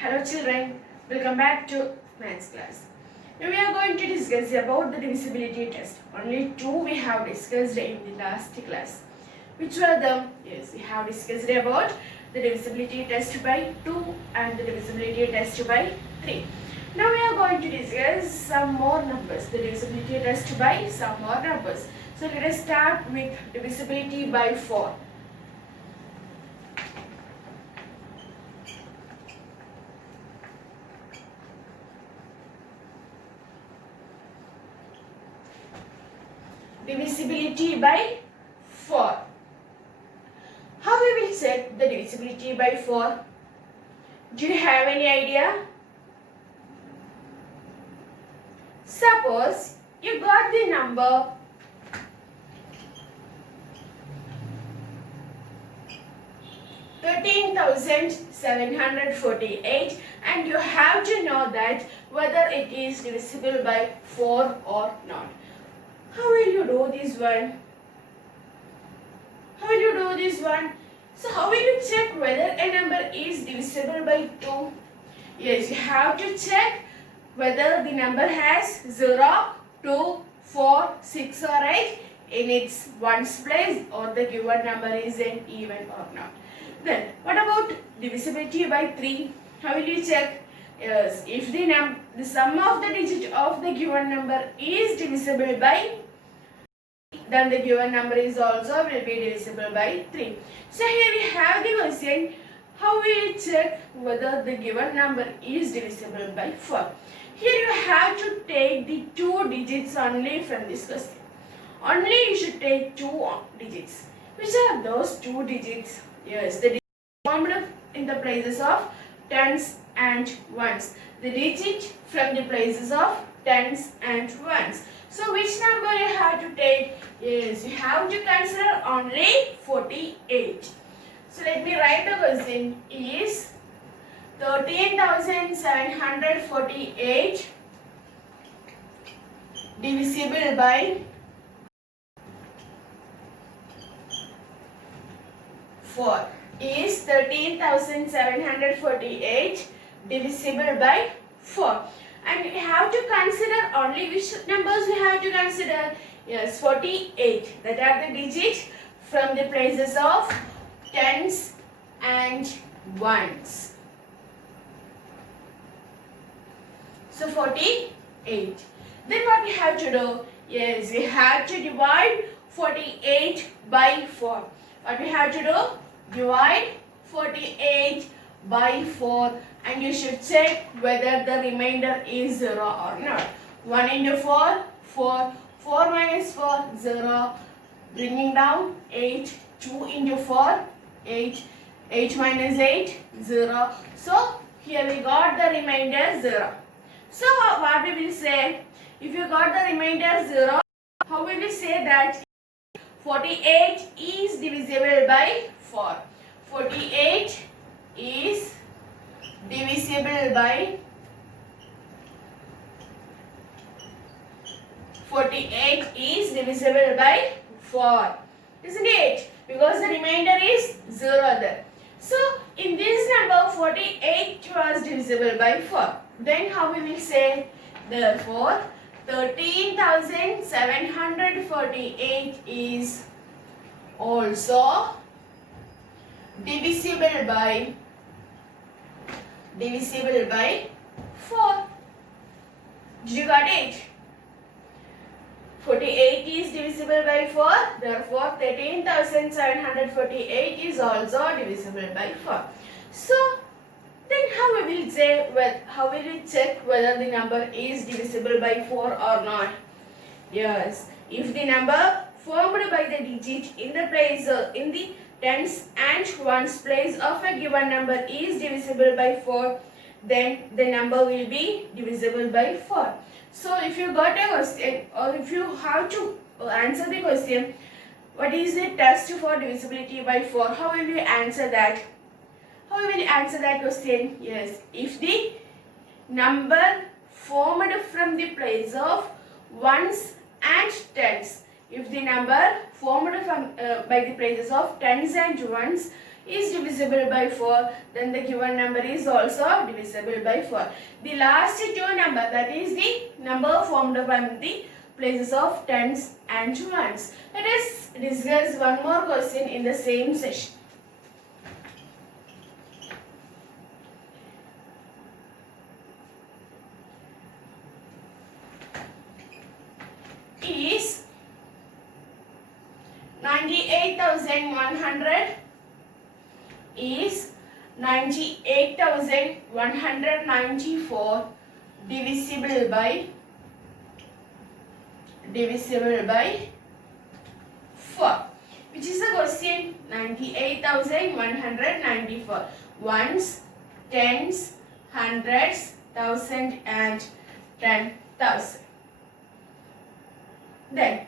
Hello children, welcome back to maths class. Now we are going to discuss about the divisibility test. Only two we have discussed in the last class. Which were them? Yes, we have discussed about the divisibility test by 2 and the divisibility test by 3. Now we are going to discuss some more numbers. The divisibility test by some more numbers. So let us start with divisibility by 4. Divisibility by 4. How we will check the divisibility by 4? Do you have any idea? Suppose you got the number 13,748 and you have to know that whether it is divisible by 4 or not. How will you do this one? So how will you check whether a number is divisible by 2? Yes, you have to check whether the number has 0, 2, 4, 6 or 8 in its ones place or the given number is an even or not. Then what about divisibility by 3? How will you check? Yes, if the sum of the digit of the given number is divisible by, then the given number is also will be divisible by 3. So here we have the question, how will you check whether the given number is divisible by 4? Here you have to take the 2 digits only from this question. Only you should take 2 digits. Which are those 2 digits? Yes, the digits formed in the places of tens and ones. The digit from the places of tens and ones. So which number you have to take? Yes, you have to consider only 48. So let me write the question is 13,748 divisible by 4. Is 13,748 divisible by 4? And we have to consider only which numbers we have to consider? Yes, 48. That are the digits from the places of tens and ones. So 48. Then what we have to do? Yes, we have to divide 48 by 4. What we have to do? Divide 48 by 4 and you should check whether the remainder is 0 or not. 1 into 4, 4. 4 minus 4, 0. Bringing down 8. 2 into 4, 8. 8 minus 8, 0. So here we got the remainder 0. So what we will say? If you got the remainder 0, how will we say that 48 is divisible by 4? 48 is divisible by 4, isn't it? Because the remainder is 0 there. So in this number 48 was divisible by 4. Then how we will say? Therefore 13,748 is also divisible by 4. Did you got it? 48 is divisible by 4. Therefore 13,748 is also divisible by 4. So then how we will say, how will we check whether the number is divisible by 4 or not? Yes, if the number formed by the digit in the place in the tens and ones place of a given number is divisible by 4, then the number will be divisible by 4. So if you got a question or if you have to answer the question, what is the test for divisibility by 4? How will you answer that? How will you answer that question? Yes, if the number formed from the place of ones and tens, if the number formed from by the places of tens and ones is divisible by 4, then the given number is also divisible by 4. The last two number, that is the number formed from the places of tens and ones. Let us discuss one more question in the same session. Is 98,100 is 98,194 divisible by 4? Which is the question? 98,194. Ones, tens, hundreds, thousand and 10,000. Then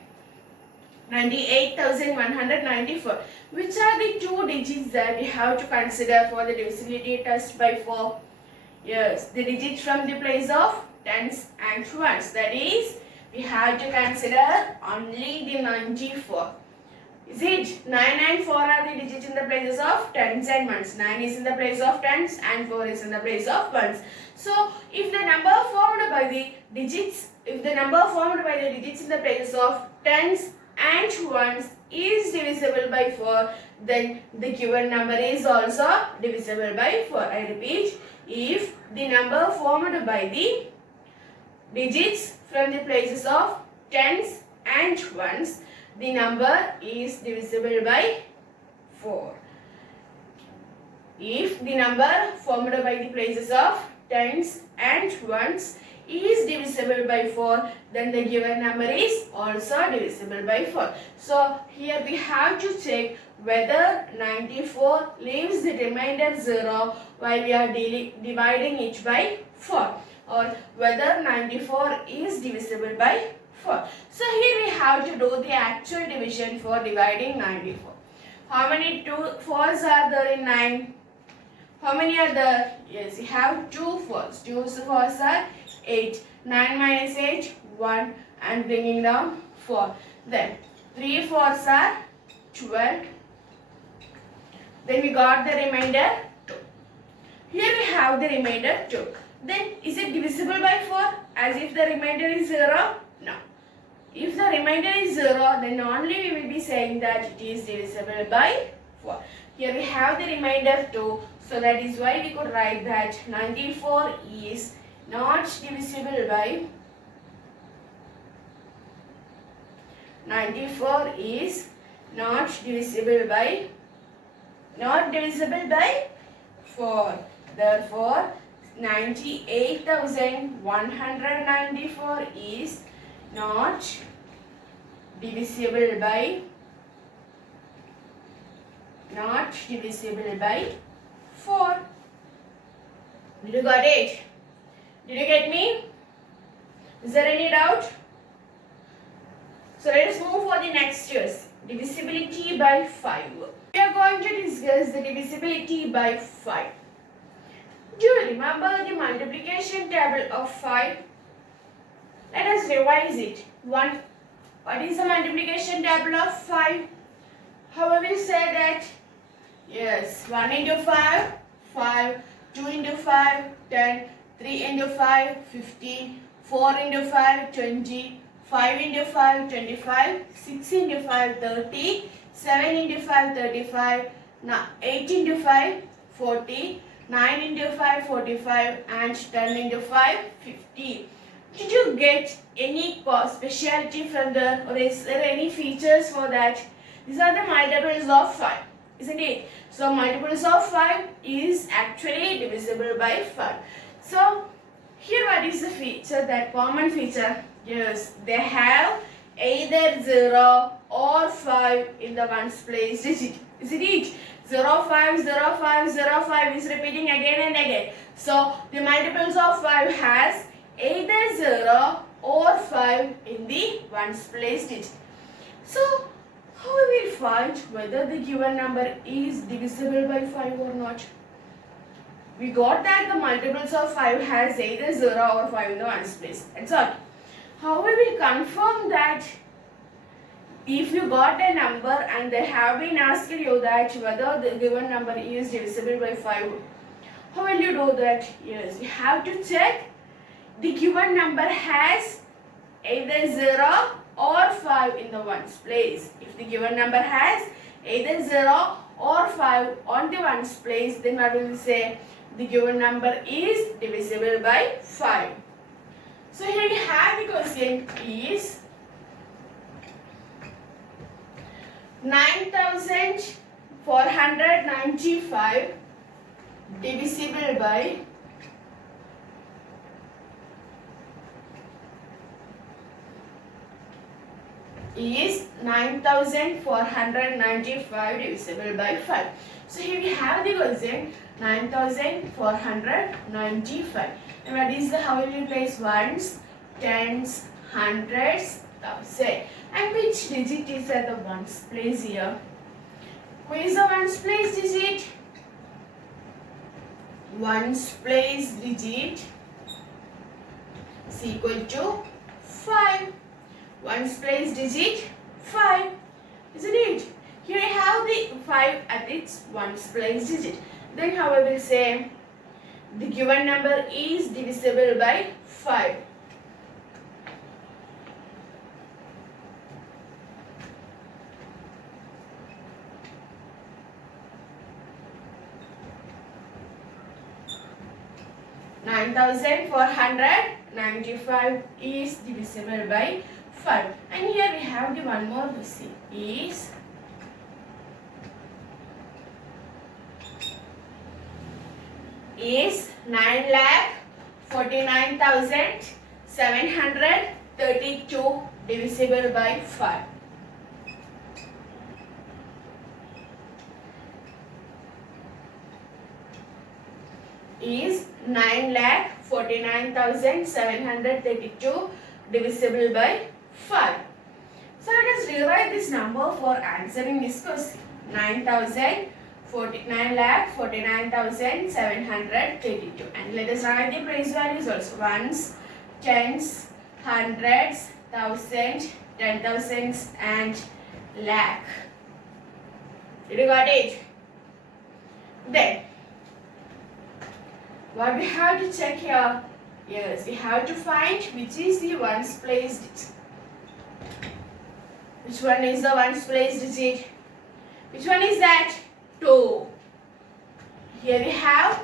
98,194. Which are the two digits that we have to consider for the divisibility test by 4? Yes, the digits from the place of tens and ones. That is, we have to consider only the 94. Is it? 9 and 4 are the digits in the places of tens and ones. 9 is in the place of tens and 4 is in the place of ones. So, if the number formed by the digits in the places of tens and ones is divisible by 4, then the given number is also divisible by 4. I repeat, if the number formed by the digits from the places of tens and ones, the number is divisible by 4. If the number formed by the places of tens and ones is divisible by 4, then the given number is also divisible by 4. So here we have to check whether 94 leaves the remainder 0 while we are dividing it by 4, or whether 94 is divisible by 4. So here we have to do the actual division for dividing 94. How many 4s are there in 9? How many are there? Yes, we have 2 4s. 2 4s are 8. 9 minus 8, 1, and bringing down 4. Then 3 4s are 12. Then we got the remainder 2. Here we have the remainder 2. Then is it divisible by 4 as if the remainder is 0? No. If the remainder is 0, then only we will be saying that it is divisible by 4. Here we have the remainder 2. So that is why we could write that 94 is not divisible by 4. Therefore 98,194 is not divisible by 4. Did you got it? Did you get me? Is there any doubt? So let us move for the next years. Divisibility by 5. We are going to discuss the divisibility by 5. Do you remember the multiplication table of 5? Let us revise it. What is the multiplication table of 5? How we will say that? Yes, 1 into 5, 5, 2 into 5, 10, 3 into 5, 15, 4 into 5, 20, 5 into 5, 25, 6 into 5, 30, 7 into 5, 35, 8 into 5, 40, 9 into 5, 45, and 10 into 5, 50. Did you get any speciality from the, or is there any features for that? These are the multiples of 5, isn't it? So multiples of 5 is actually divisible by 5. So here what is the feature, that common feature? Yes, they have either 0 or 5 in the ones place digit. Isn't it? 0, 5, 0, 5, 0, 5 is repeating again and again. So the multiples of 5 has either 0 or 5 in the ones place digit. So how we will find whether the given number is divisible by 5 or not? We got that the multiples of 5 has either 0 or 5 in the ones place. That's all. How we will confirm that if you got a number and they have been asked you that whether the given number is divisible by 5, how will you do that? Yes, you have to check the given number has either 0 or 5 in the ones place. If the given number has either 0 or 5 on the ones place, then what will we say? The given number is divisible by 5. So here we have the question is 9495 divisible by is 9495 divisible by 5. So here we have the question 9495. And what is the, how will you place ones, tens, hundreds, thousand? And which digit is at the ones place here? Who is the ones place digit? Ones place digit is equal to 5. Ones place digit 5, isn't it? Here I have the 5 at its ones place digit. Then how I will say the given number is divisible by 5. (9,495) is divisible by 5. And here we have the one more question is 9,49,732 divisible by 5. Is 9,49,732 divisible by 5. So let us rewrite this number for answering this question. 9,49,732. And let us write the place values also. Ones, tens, hundreds, thousand, 10,000s and lakh. Did you got it? Then what we have to check here? Yes, we have to find which is the ones place digit. Which one is the ones place digit? Which one is that? 2. Here we have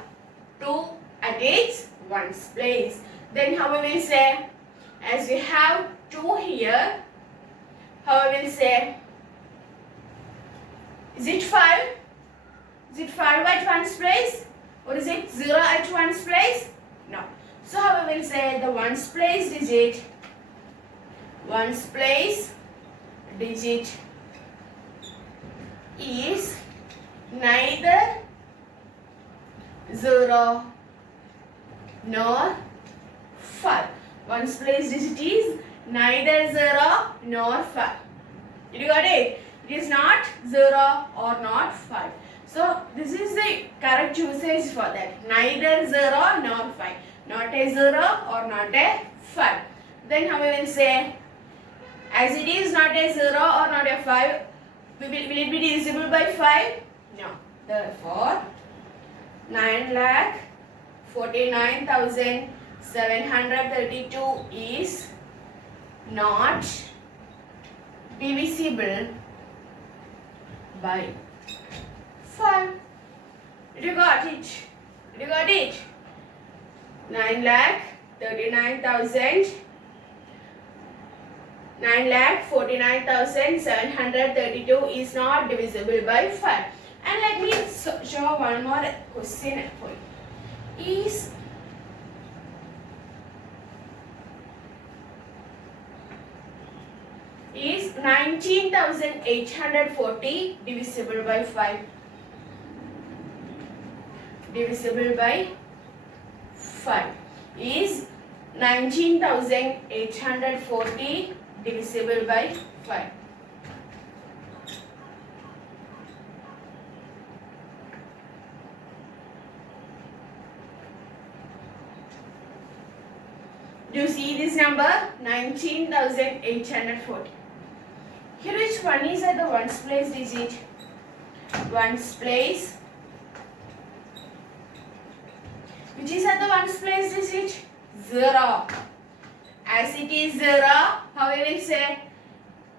2 at its ones place. Then how we will say? As we have 2 here, how we will say? Is it 5? Is it 5 at ones place? Or is it 0 at ones place? No. So how we will say the ones place digit? Ones place digit is neither 0 nor 5. Ones place digit is neither 0 nor 5. Did you got it? It is not 0 or not 5. So this is the correct usage for that. Neither 0 nor 5. Not a 0 or not a 5. Then how we will say? As it is not a 0 or not a 5, will it be divisible by 5? No. Therefore, 9,49,732 is not divisible by 5. Did you got it? Did you got it? 9,49,732 is not divisible by 5. And let me show one more question for you. Is 19,840 divisible by 5? Divisible by 5. Is 19,840 divisible by 5? Do you see this number? 19,840. Here which one is at the ones place digit? Ones place. Which is at the ones place digit? 0. As it is 0, how we will say?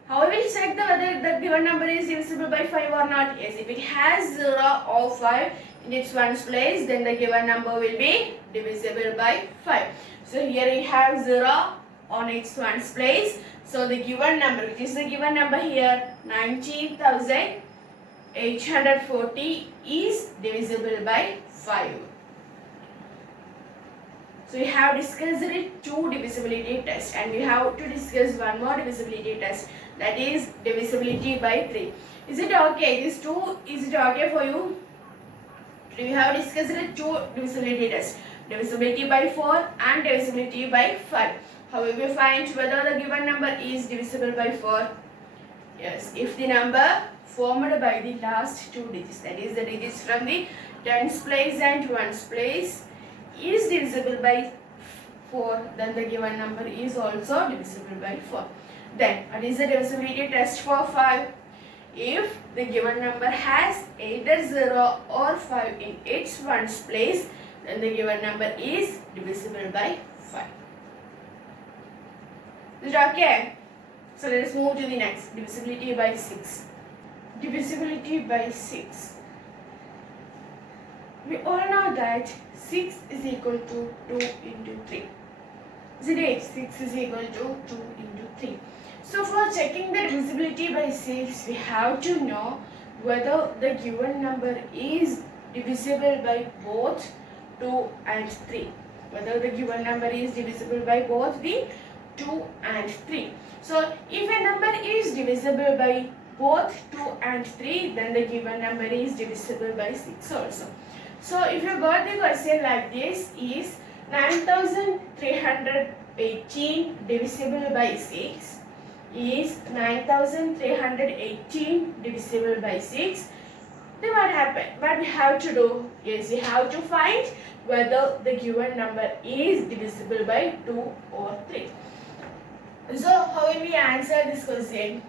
How we will check whether the given number is divisible by 5 or not? Yes, if it has 0 or 5 in its ones place, then the given number will be divisible by 5. So here we have 0 on its ones place. So the given number, which is the given number here, 19,840 is divisible by 5. So we have discussed the 2 divisibility tests, and we have to discuss one more divisibility test, that is divisibility by 3. Is it okay? These 2, is it okay for you? We have discussed the 2 divisibility tests, divisibility by 4 and divisibility by 5. How will we find whether the given number is divisible by 4? Yes, if the number formed by the last 2 digits, that is the digits from the tens place and ones place, is divisible by 4, then the given number is also divisible by 4. Then what is the divisibility test for 5? If the given number has either 0 or 5 in its ones place, then the given number is divisible by 5. Is it okay? So let us move to the next, divisibility by 6. Divisibility by 6. We all know that 6 is equal to 2 into 3. Isn't it? 6 is equal to 2 into 3. So for checking the divisibility by 6, we have to know whether the given number is divisible by both 2 and 3. Whether the given number is divisible by both the 2 and 3. So if a number is divisible by both 2 and 3, then the given number is divisible by 6 also. So if you got the question like this, is 9318 divisible by 6? Is 9318 divisible by 6? Then what happened? What we have to do is we have to find whether the given number is divisible by 2 or 3. So how will we answer this question?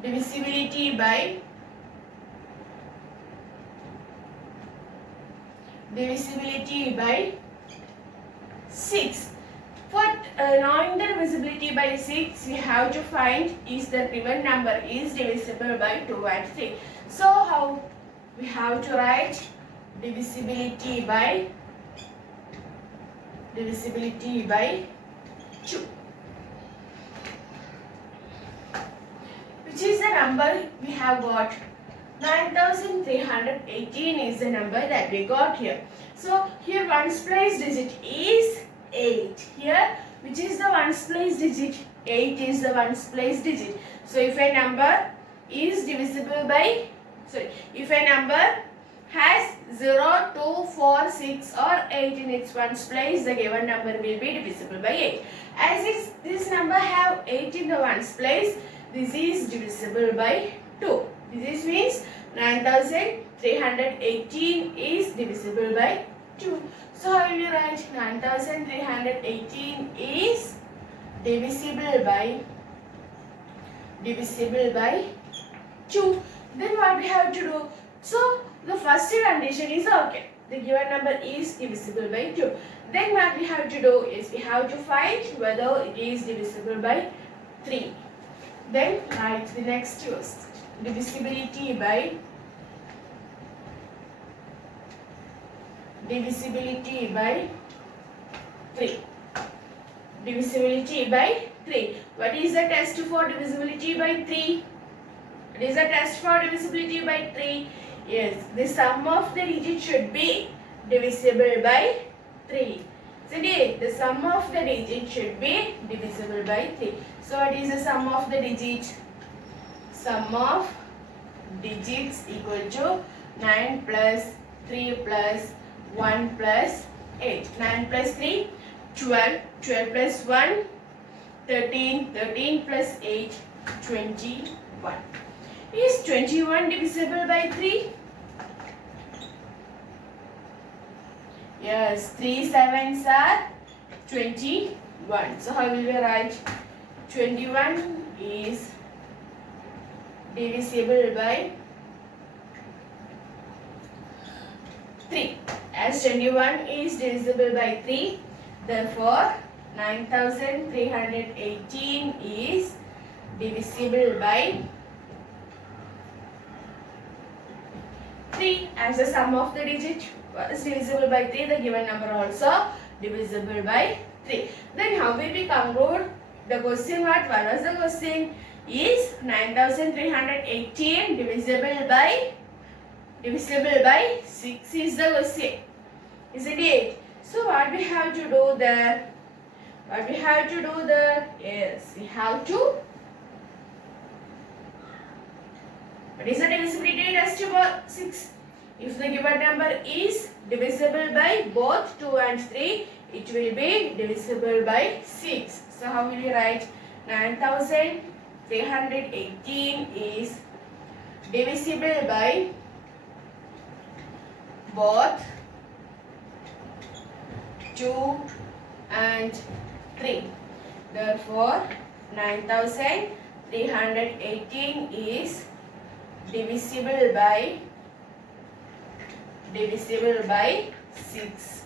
Divisibility by 6. For knowing the divisibility by 6, we have to find is the given number is divisible by 2 and 3. So how we have to write divisibility by 2, which is the number we have got. 9318 is the number that we got here. So here ones place digit is 8. Here which is the ones place digit? 8 is the ones place digit. So if a number is divisible by, if a number has 0, 2, 4, 6 or 8 in its ones place, the given number will be divisible by 8. As this number have 8 in the ones place, this is divisible by 2. This means 9318 is divisible by 2. So how will you write? 9318 is divisible by 2. Then what we have to do? So the first condition is okay. The given number is divisible by 2. Then what we have to do is we have to find whether it is divisible by 3. Then write the next twist. Divisibility by 3. Divisibility by 3. What is the test for divisibility by 3? What is the test for divisibility by 3? Yes, the sum of the digits should be divisible by 3. Isn't it? The sum of the digits should be divisible by 3. So what is the sum of the digits? Sum of digits equal to 9 plus 3 plus 1 plus 8. 9 plus 3, 12. 12 plus 1, 13. 13 plus 8, 21. Is 21 divisible by 3? Yes, 3 sevens are 21. So how will we write? 21 is divisible by 3. As 21 is divisible by 3, therefore 9318 is divisible by 3. As the sum of the digit is divisible by 3, the given number also divisible by 3. Then how will we conclude the question? What was the question? Is 9318 divisible by 6 is the question, isn't it? So what we have to do there? Yes, we have to. What is the divisibility test for 6? If the given number is divisible by both 2 and 3, it will be divisible by 6. So how will you write? 9318 is divisible by both 2 and 3. Therefore, 9318 is divisible by 6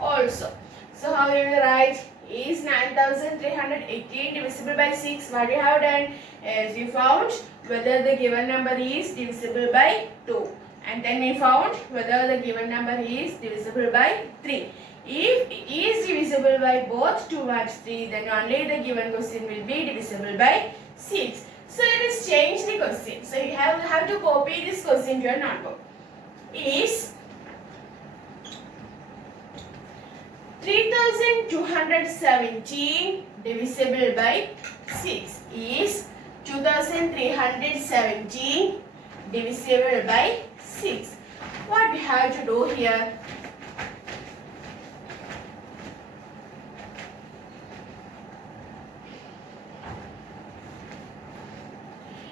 also. So how will we write? Is 9318 divisible by 6? What we have done is we found whether the given number is divisible by 2, and then we found whether the given number is divisible by 3. If it is divisible by both 2 and 3, then only the given question will be divisible by 6. So let us change the question. So you have to copy this question to your notebook. Is 3217 divisible by 6? Is 2317 divisible by 6? What we have to do here?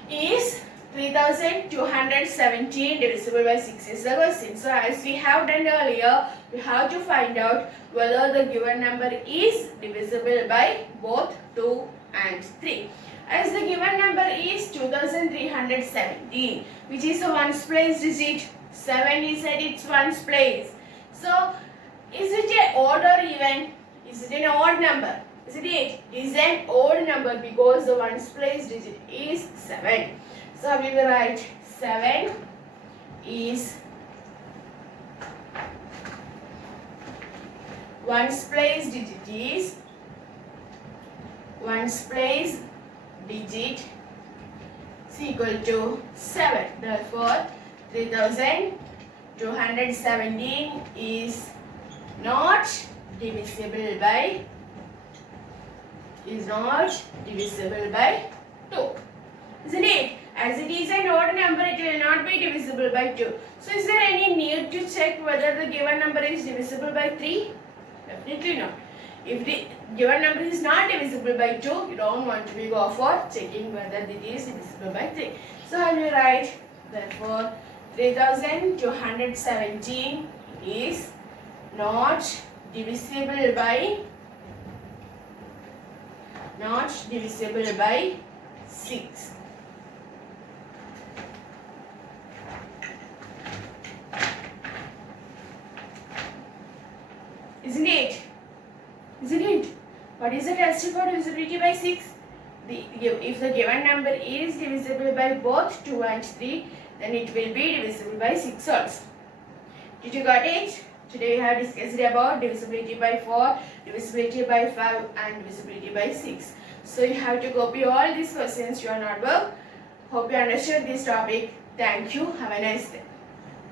Is 3217 divisible by 6 is the question. So as we have done earlier, we have to find out whether the given number is divisible by both 2 and 3. As the given number is 2317, which is a ones place digit, 7 is at its ones place. So is it an odd or even? Is it an odd number? Is it? It is an odd number because the ones place digit is 7. So we will write 7 is ones place digit is ones place digit is equal to 7. Therefore 3217 is not divisible by 2, isn't it? As it is an odd number, it will not be divisible by 2. So is there any need to check whether the given number is divisible by 3? Definitely not. If the given number is not divisible by 2, you don't want to go for checking whether it is divisible by 3. So I will write, therefore 3217 is not divisible by 6. Isn't it? What is the test for divisibility by 6? If the given number is divisible by both 2 and 3, then it will be divisible by 6 also. Did you got it? Today we have discussed about divisibility by 4, divisibility by 5 and divisibility by 6. So you have to copy all these questions to your notebook. Hope you understood this topic. Thank you. Have a nice day.